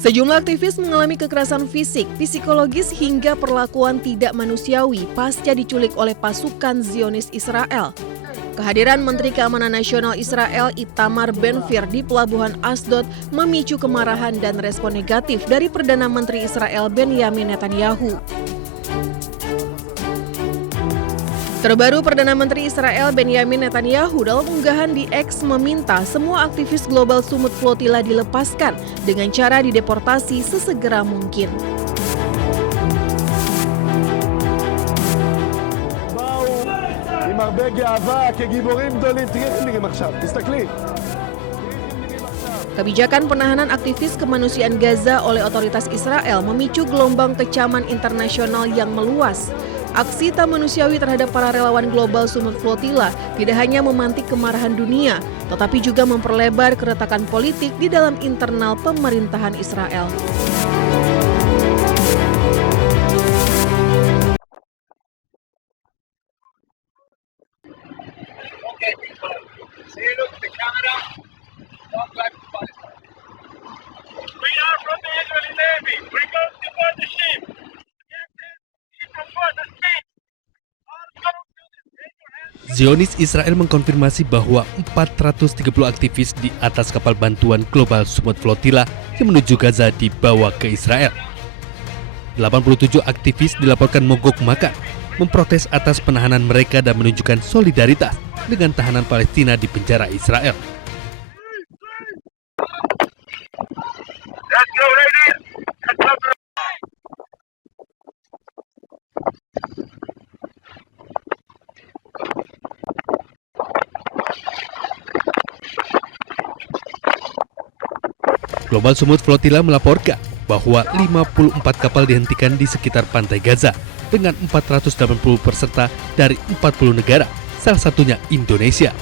Sejumlah aktivis mengalami kekerasan fisik, psikologis hingga perlakuan tidak manusiawi pasca diculik oleh pasukan Zionis Israel. Kehadiran Menteri Keamanan Nasional Israel Itamar Ben-Gvir di Pelabuhan Asdod memicu kemarahan dan respon negatif dari Perdana Menteri Israel Benjamin Netanyahu. Terbaru, Perdana Menteri Israel Benjamin Netanyahu dalam unggahan di X meminta semua aktivis Global Summit Flotilla dilepaskan dengan cara dideportasi sesegera mungkin. Kebijakan penahanan aktivis kemanusiaan Gaza oleh otoritas Israel memicu gelombang kecaman internasional yang meluas. Aksi tak manusiawi terhadap para relawan Global Summit Flotilla tidak hanya memantik kemarahan dunia, tetapi juga memperlebar keretakan politik di dalam internal pemerintahan Israel. Zionis Israel mengkonfirmasi bahwa 430 aktivis di atas kapal bantuan Global Summit Flotilla yang menuju Gaza dibawa ke Israel. 87 aktivis dilaporkan mogok makan, memprotes atas penahanan mereka dan menunjukkan solidaritas dengan tahanan Palestina di penjara Israel. Global Summit Flotilla melaporkan bahwa 54 kapal dihentikan di sekitar pantai Gaza dengan 480 peserta dari 40 negara, salah satunya Indonesia.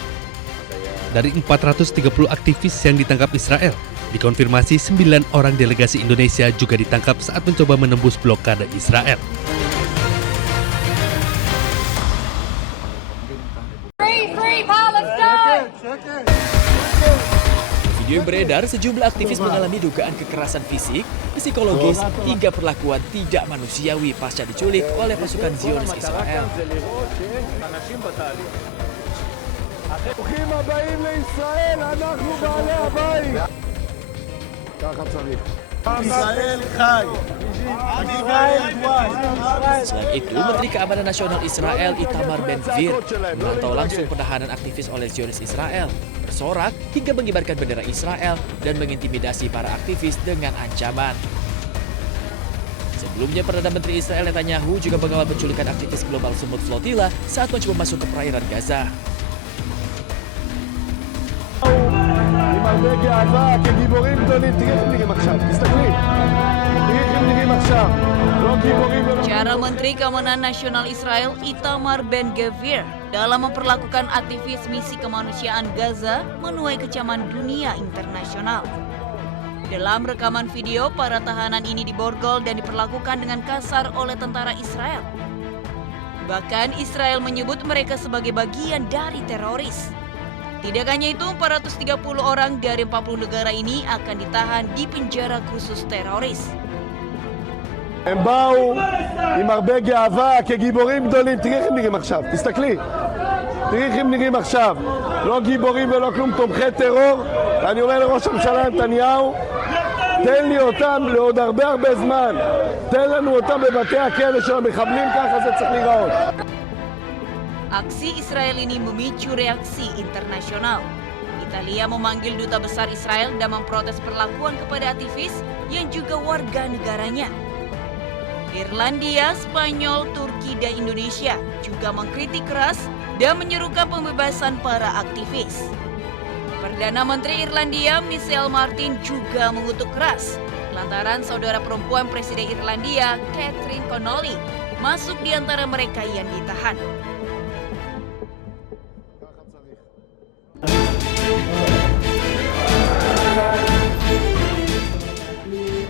Dari 430 aktivis yang ditangkap Israel, dikonfirmasi 9 orang delegasi Indonesia juga ditangkap saat mencoba menembus blokade Israel. Free Palestine! Video yang beredar, sejumlah aktivis mengalami dugaan kekerasan fisik, psikologis, hingga perlakuan tidak manusiawi pasca diculik oleh pasukan Zionis Israel. Selain itu, Menteri Keamanan Nasional Israel Itamar Ben-Gvir memantau langsung penahanan aktivis oleh Zionis Israel, bersorak hingga mengibarkan bendera Israel dan mengintimidasi para aktivis dengan ancaman. Sebelumnya, Perdana Menteri Israel Netanyahu juga mengawal penculikan aktivis Global Summit Flotilla saat mencoba masuk ke perairan Gaza. Cara Menteri Keamanan Nasional Israel Itamar Ben-Gvir dalam memperlakukan aktivis misi kemanusiaan Gaza menuai kecaman dunia internasional. Dalam rekaman video, para tahanan ini diborgol dan diperlakukan dengan kasar oleh tentara Israel. Bahkan Israel menyebut mereka sebagai bagian dari teroris. Tidak hanya itu, 430 orang dari 40 negara ini akan ditahan di penjara khusus teroris. הם באו עם הרבה גאווה כגיבורים גדולים. תראי איך הם נראים עכשיו, תסתכלי. תראי איך הם נראים עכשיו. לא גיבורים ולא כלום, תומכי טרור. ואני אומר לראש הממשלה נתניהו, תן לי אותם לעוד הרבה זמן. תן לנו אותם בבתי הכלא של המחבלים, ככה זה צריך להיראות. Aksi Israel ini memicu reaksi internasional. Italia memanggil duta besar Israel dan memprotes perlakuan kepada aktivis yang juga warga negaranya. Irlandia, Spanyol, Turki, dan Indonesia juga mengkritik keras dan menyerukan pembebasan para aktivis. Perdana Menteri Irlandia Michelle Martin juga mengutuk keras lantaran saudara perempuan Presiden Irlandia Catherine Connolly masuk di antara mereka yang ditahan.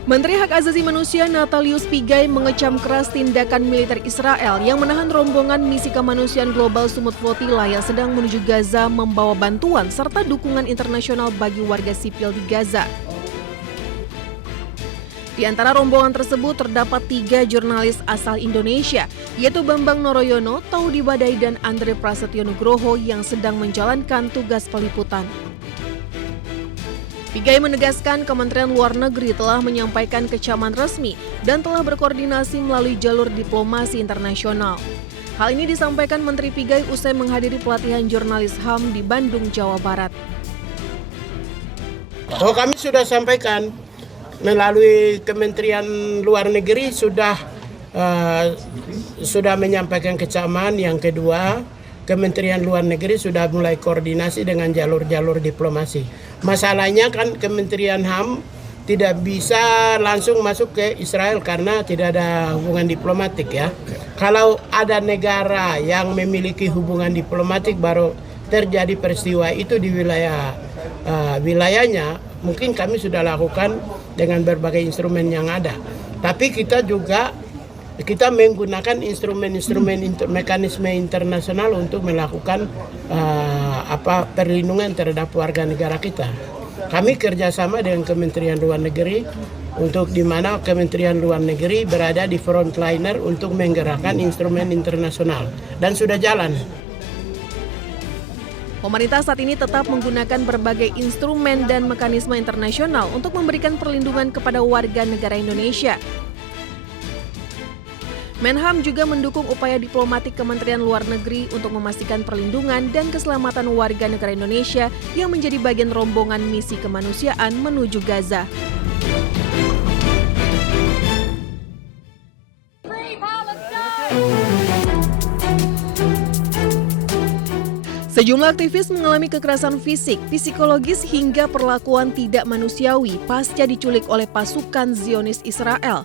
Menteri Hak Asasi Manusia Natalius Pigai mengecam keras tindakan militer Israel yang menahan rombongan misi kemanusiaan Global Summit Flotilla yang sedang menuju Gaza membawa bantuan serta dukungan internasional bagi warga sipil di Gaza. Di antara rombongan tersebut terdapat 3 jurnalis asal Indonesia, yaitu Bambang Noroyono, Taudi Badai, dan Andre Prasetyo Nugroho yang sedang menjalankan tugas peliputan. Pigai menegaskan Kementerian Luar Negeri telah menyampaikan kecaman resmi dan telah berkoordinasi melalui jalur diplomasi internasional. Hal ini disampaikan Menteri Pigai usai menghadiri pelatihan jurnalis HAM di Bandung, Jawa Barat. Kami sudah sampaikan melalui Kementerian Luar Negeri sudah menyampaikan kecaman. Yang kedua, Kementerian Luar Negeri sudah mulai koordinasi dengan jalur-jalur diplomasi. Masalahnya kan Kementerian HAM tidak bisa langsung masuk ke Israel karena tidak ada hubungan diplomatik ya. Kalau ada negara yang memiliki hubungan diplomatik baru terjadi peristiwa itu di wilayahnya, mungkin kami sudah lakukan dengan berbagai instrumen yang ada. Tapi kita menggunakan mekanisme internasional untuk melakukan perlindungan terhadap warga negara kita. Kami kerjasama dengan Kementerian Luar Negeri untuk di mana Kementerian Luar Negeri berada di frontliner untuk menggerakkan instrumen internasional dan sudah jalan. Pemerintah saat ini tetap menggunakan berbagai instrumen dan mekanisme internasional untuk memberikan perlindungan kepada warga negara Indonesia. Menham juga mendukung upaya diplomatik Kementerian Luar Negeri untuk memastikan perlindungan dan keselamatan warga negara Indonesia yang menjadi bagian rombongan misi kemanusiaan menuju Gaza. Sejumlah aktivis mengalami kekerasan fisik, psikologis hingga perlakuan tidak manusiawi pasca diculik oleh pasukan Zionis Israel.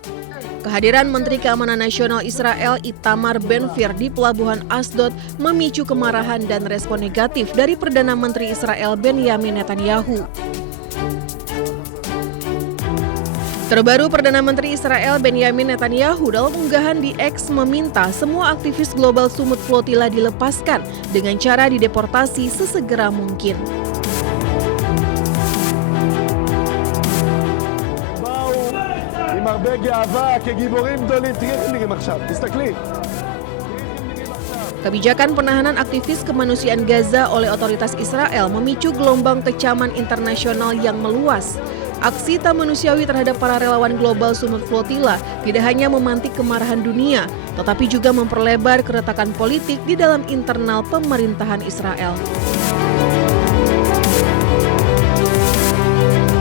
Kehadiran Menteri Keamanan Nasional Israel Itamar Ben-Gvir di Pelabuhan Asdod memicu kemarahan dan respon negatif dari Perdana Menteri Israel Benyamin Netanyahu. Terbaru, Perdana Menteri Israel Benyamin Netanyahu dalam unggahan di X meminta semua aktivis global Sumut Flotilla dilepaskan dengan cara dideportasi sesegera mungkin. עם הרבה גאווה כגיבורים גדולים. תראי איך הם נראים עכשיו, תסתכלי. Kebijakan penahanan aktivis kemanusiaan Gaza oleh otoritas Israel memicu gelombang kecaman internasional yang meluas. Aksi tak manusiawi terhadap para relawan global Sumut Flotilla tidak hanya memantik kemarahan dunia, tetapi juga memperlebar keretakan politik di dalam internal pemerintahan Israel.